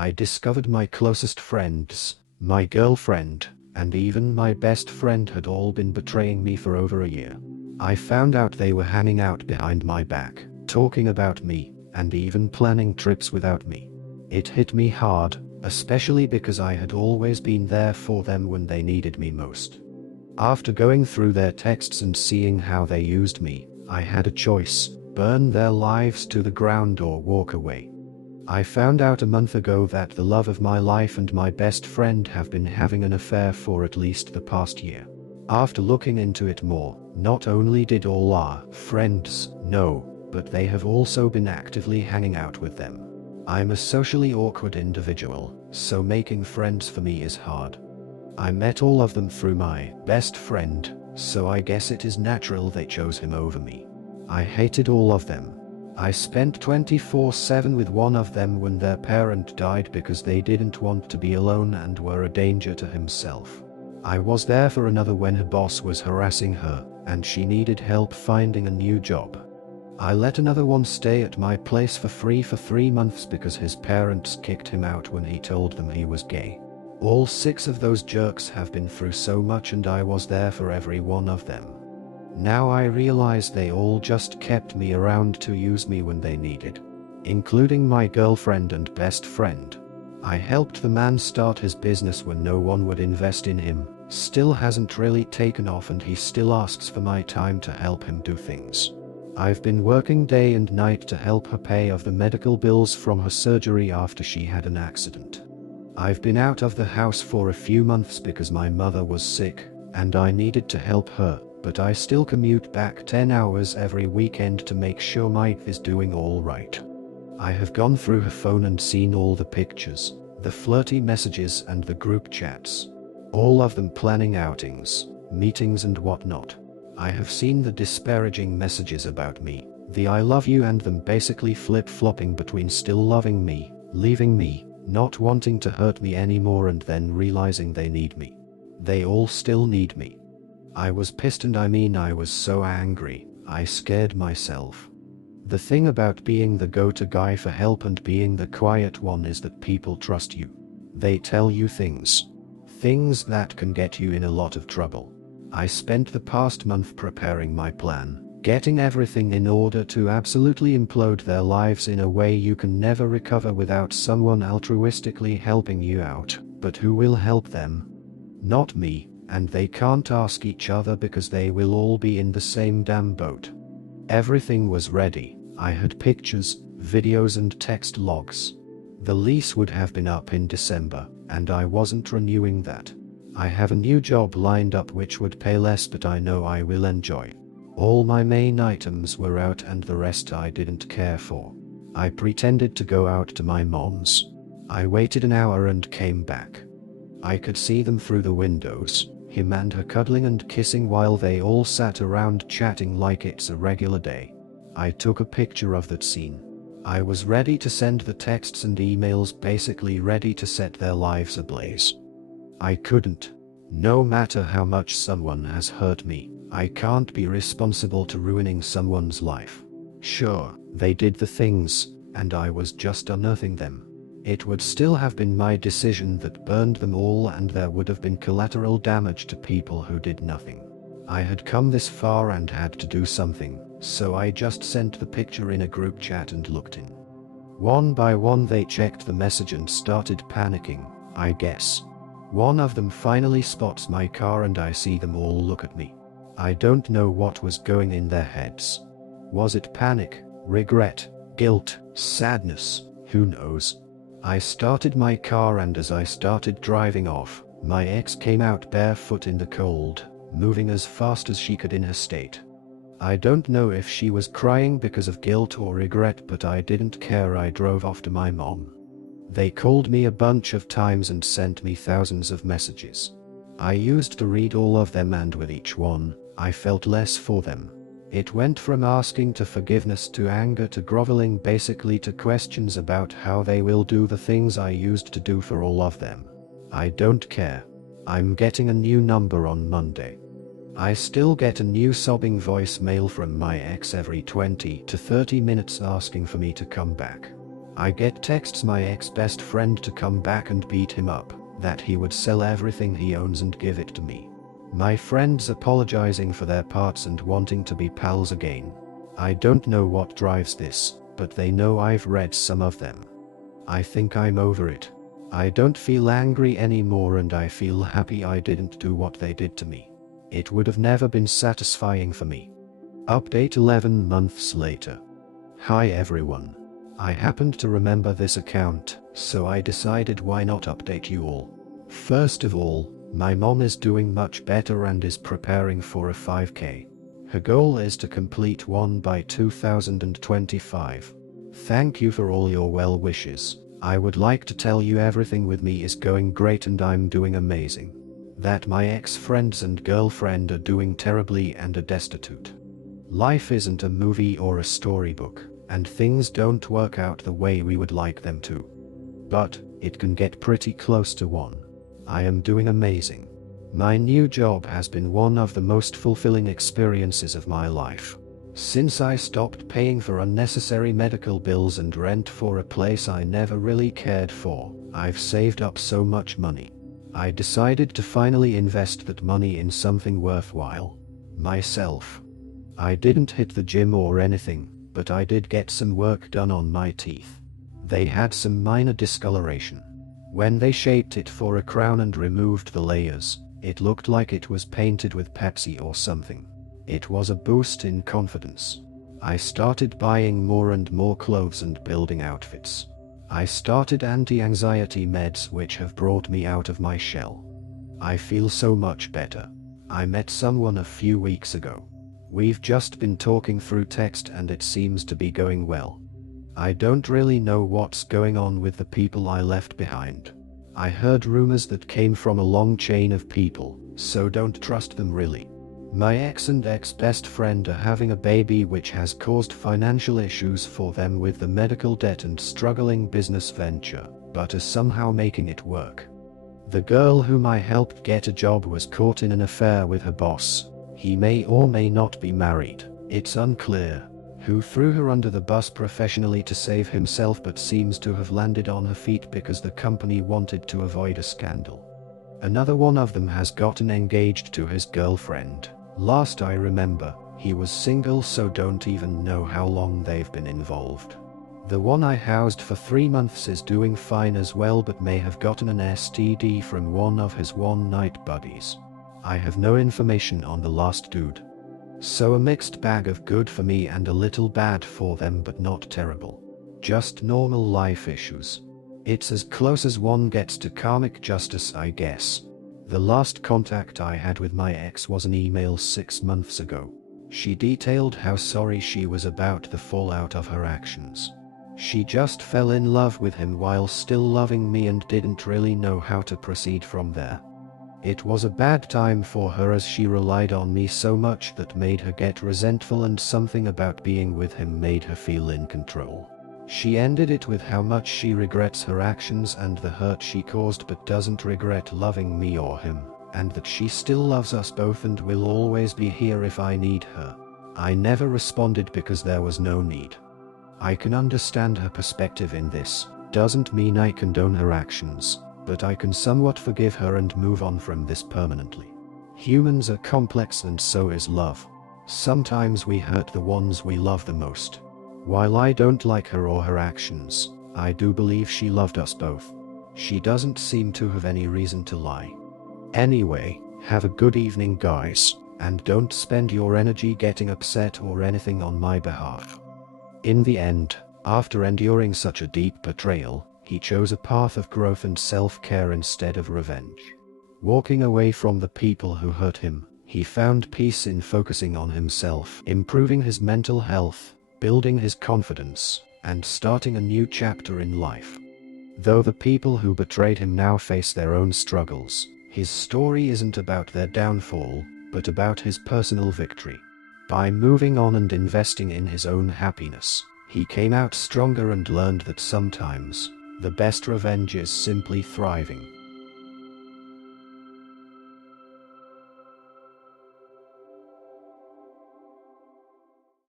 I discovered my closest friends, my girlfriend, and even my best friend had all been betraying me for over a year. I found out they were hanging out behind my back, talking about me, and even planning trips without me. It hit me hard, especially because I had always been there for them when they needed me most. After going through their texts and seeing how they used me, I had a choice: burn their lives to the ground or walk away. I found out a month ago that the love of my life and my best friend have been having an affair for at least the past year. After looking into it more, not only did all our friends know, but they have also been actively hanging out with them. I'm a socially awkward individual, so making friends for me is hard. I met all of them through my best friend, so I guess it is natural they chose him over me. I hated all of them. I spent 24/7 with one of them when their parent died because they didn't want to be alone and were a danger to himself. I was there for another when her boss was harassing her, and she needed help finding a new job. I let another one stay at my place for free for 3 months because his parents kicked him out when he told them he was gay. All 6 of those jerks have been through so much and I was there for every one of them. Now I realize they all just kept me around to use me when they needed. Including my girlfriend and best friend. I helped the man start his business when no one would invest in him, still hasn't really taken off, and he still asks for my time to help him do things. I've been working day and night to help her pay off the medical bills from her surgery after she had an accident. I've been out of the house for a few months because my mother was sick, and I needed to help her, but I still commute back 10 hours every weekend to make sure Mike is doing all right. I have gone through her phone and seen all the pictures, the flirty messages and the group chats. All of them planning outings, meetings and whatnot. I have seen the disparaging messages about me, the I love you, and them basically flip-flopping between still loving me, leaving me, not wanting to hurt me anymore, and then realizing they need me. They all still need me. I was pissed, and I was so angry, I scared myself. The thing about being the go-to guy for help and being the quiet one is that people trust you. They tell you things that can get you in a lot of trouble. I spent the past month preparing my plan, getting everything in order to absolutely implode their lives in a way you can never recover without someone altruistically helping you out, but who will help them? Not me, and they can't ask each other because they will all be in the same damn boat. Everything was ready. I had pictures, videos and text logs. The lease would have been up in December, and I wasn't renewing that. I have a new job lined up which would pay less, but I know I will enjoy. All my main items were out and the rest I didn't care for. I pretended to go out to my mom's. I waited an hour and came back. I could see them through the windows, him and her cuddling and kissing while they all sat around chatting like it's a regular day. I took a picture of that scene. I was ready to send the texts and emails, basically ready to set their lives ablaze. I couldn't. No matter how much someone has hurt me, I can't be responsible to ruining someone's life. Sure, they did the things, and I was just unearthing them. It would still have been my decision that burned them all, and there would have been collateral damage to people who did nothing. I had come this far and had to do something, so I just sent the picture in a group chat and looked in. One by one they checked the message and started panicking, I guess. One of them finally spots my car and I see them all look at me. I don't know what was going in their heads. Was it panic, regret, guilt, sadness? Who knows? I started my car, and as I started driving off, my ex came out barefoot in the cold, moving as fast as she could in her state. I don't know if she was crying because of guilt or regret, but I didn't care. I drove off to my mom. They called me a bunch of times and sent me thousands of messages. I used to read all of them, and with each one, I felt less for them. It went from asking to forgiveness to anger to groveling, basically to questions about how they will do the things I used to do for all of them. I don't care. I'm getting a new number on Monday. I still get a new sobbing voicemail from my ex every 20 to 30 minutes asking for me to come back. I get texts my ex-best friend to come back and beat him up, that he would sell everything he owns and give it to me. My friends apologizing for their parts and wanting to be pals again. I don't know what drives this, but they know I've read some of them. I think I'm over it. I don't feel angry anymore and I feel happy I didn't do what they did to me. It would have never been satisfying for me. Update 11 months later. Hi everyone. I happened to remember this account, so I decided why not update you all. First of all, my mom is doing much better and is preparing for a 5K. Her goal is to complete one by 2025. Thank you for all your well wishes. I would like to tell you everything with me is going great and I'm doing amazing. That my ex-friends and girlfriend are doing terribly and are destitute. Life isn't a movie or a storybook, and things don't work out the way we would like them to. But it can get pretty close to one. I am doing amazing. My new job has been one of the most fulfilling experiences of my life. Since I stopped paying for unnecessary medical bills and rent for a place I never really cared for, I've saved up so much money. I decided to finally invest that money in something worthwhile. Myself. I didn't hit the gym or anything, but I did get some work done on my teeth. They had some minor discoloration. When they shaped it for a crown and removed the layers, it looked like it was painted with Pepsi or something. It was a boost in confidence. I started buying more and more clothes and building outfits. I started anti-anxiety meds which have brought me out of my shell. I feel so much better. I met someone a few weeks ago. We've just been talking through text and it seems to be going well. I don't really know what's going on with the people I left behind. I heard rumors that came from a long chain of people, so don't trust them really. My ex and ex-best friend are having a baby which has caused financial issues for them with the medical debt and struggling business venture, but are somehow making it work. The girl whom I helped get a job was caught in an affair with her boss. He may or may not be married, it's unclear, who threw her under the bus professionally to save himself but seems to have landed on her feet because the company wanted to avoid a scandal. Another one of them has gotten engaged to his girlfriend. Last I remember, he was single, so don't even know how long they've been involved. The one I housed for 3 months is doing fine as well but may have gotten an STD from one of his one-night buddies. I have no information on the last dude. So a mixed bag of good for me and a little bad for them, but not terrible. Just normal life issues. It's as close as one gets to karmic justice, I guess. The last contact I had with my ex was an email 6 months ago. She detailed how sorry she was about the fallout of her actions. She just fell in love with him while still loving me and didn't really know how to proceed from there. It was a bad time for her as she relied on me so much that made her get resentful, and something about being with him made her feel in control. She ended it with how much she regrets her actions and the hurt she caused but doesn't regret loving me or him, and that she still loves us both and will always be here if I need her. I never responded because there was no need. I can understand her perspective in this. Doesn't mean I condone her actions, but I can somewhat forgive her and move on from this permanently. Humans are complex and so is love. Sometimes we hurt the ones we love the most. While I don't like her or her actions, I do believe she loved us both. She doesn't seem to have any reason to lie. Anyway, have a good evening guys, and don't spend your energy getting upset or anything on my behalf. In the end, after enduring such a deep betrayal, he chose a path of growth and self-care instead of revenge. Walking away from the people who hurt him, he found peace in focusing on himself, improving his mental health, building his confidence, and starting a new chapter in life. Though the people who betrayed him now face their own struggles, his story isn't about their downfall, but about his personal victory. By moving on and investing in his own happiness, he came out stronger and learned that sometimes, the best revenge is simply thriving.